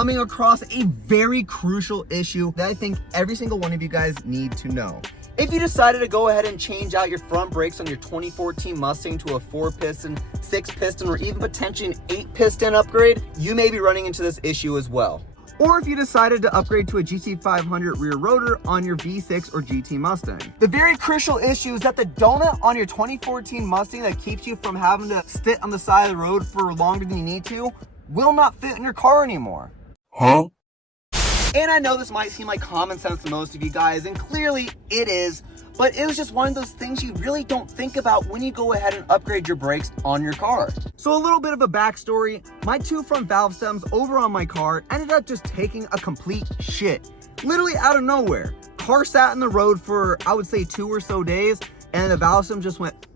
coming across a very crucial issue that I think every single one of you guys need to know. If you decided to go ahead and change out your front brakes on your 2014 Mustang to a 4-piston, 6-piston, or even potentially an 8-piston upgrade, you may be running into this issue as well. Or if you decided to upgrade to a GT500 rear rotor on your V6 or GT Mustang. The very crucial issue is that the donut on your 2014 Mustang that keeps you from having to sit on the side of the road for longer than you need to will not fit in your car anymore. Huh? And I know this might seem like common sense to most of you guys, and clearly it is, but it was just one of those things you really don't think about when you go ahead and upgrade your brakes on your car. So a little bit of a backstory, my 2 front valve stems over on my car ended up just taking a complete shit. Literally out of nowhere. Car sat in the road for, I would say, 2 or so days, and the valve stem just went,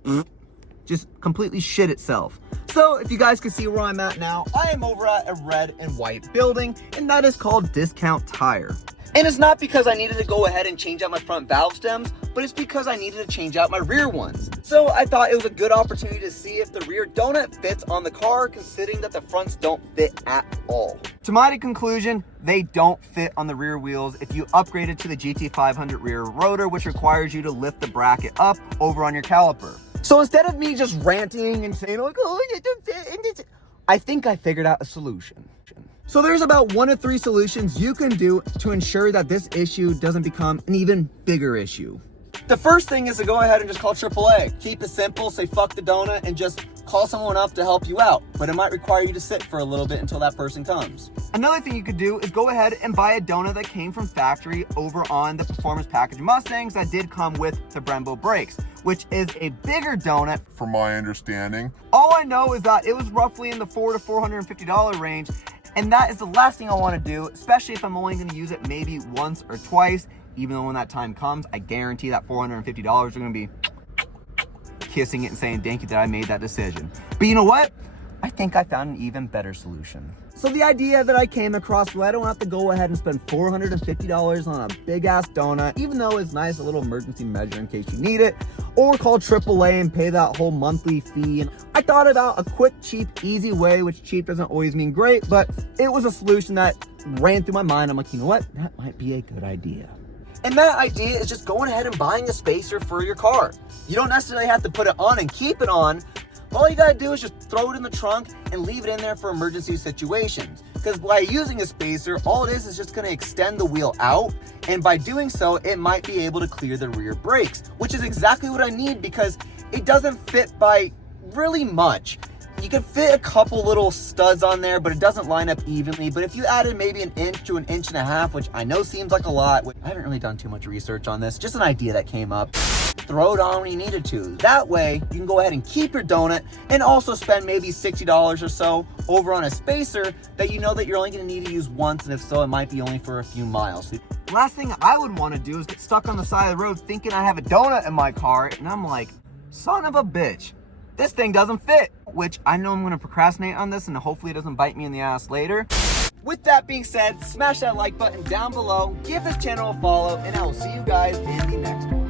just completely shit itself. So if you guys can see where I'm at now, I am over at a red and white building, and that is called Discount Tire. And it's not because I needed to go ahead and change out my front valve stems, but it's because I needed to change out my rear ones. So I thought it was a good opportunity to see if the rear donut fits on the car, considering that the fronts don't fit at all. To my conclusion, they don't fit on the rear wheels if you upgrade it to the GT500 rear rotor, which requires you to lift the bracket up over on your caliper. So instead of me just ranting and saying, like, oh, it doesn't fit, I think I figured out a solution. So there's about 1 of 3 solutions you can do to ensure that this issue doesn't become an even bigger issue. The first thing is to go ahead and just call AAA. Keep it simple, say fuck the donut, and just call someone up to help you out. But it might require you to sit for a little bit until that person comes. Another thing you could do is go ahead and buy a donut that came from factory over on the Performance Package Mustangs that did come with the Brembo brakes, which is a bigger donut. From my understanding. All I know is that it was roughly in the $400 to $450 range, and that is the last thing I want to do, especially if I'm only going to use it maybe once or twice. Even though when that time comes, I guarantee that $450 are going to be kissing it and saying thank you that I made that decision. But you know what? I think I found an even better solution. So the idea that I came across, well, I don't have to go ahead and spend $450 on a big ass donut, even though it's nice, a little emergency measure in case you need it, or call AAA and pay that whole monthly fee. And I thought about a quick, cheap, easy way, which cheap doesn't always mean great, but it was a solution that ran through my mind. I'm like, you know what? That might be a good idea. And that idea is just going ahead and buying a spacer for your car. You don't necessarily have to put it on and keep it on. All you gotta do is just throw it in the trunk and leave it in there for emergency situations. Because by using a spacer, all it is just gonna extend the wheel out. And by doing so, it might be able to clear the rear brakes, which is exactly what I need because it doesn't fit by really much. You can fit a couple little studs on there, but it doesn't line up evenly. But if you added maybe an inch to an inch and a half, which I know seems like a lot, I haven't really done too much research on this, just an idea that came up, throw it on when you needed to. That way, you can go ahead and keep your donut and also spend maybe $60 or so over on a spacer that you know that you're only gonna need to use once, and if so, it might be only for a few miles. Last thing I would wanna do is get stuck on the side of the road thinking I have a donut in my car, and I'm like, son of a bitch. This thing doesn't fit, which I know I'm going to procrastinate on this and hopefully it doesn't bite me in the ass later. With that being said, smash that like button down below, give this channel a follow, and I will see you guys in the next one.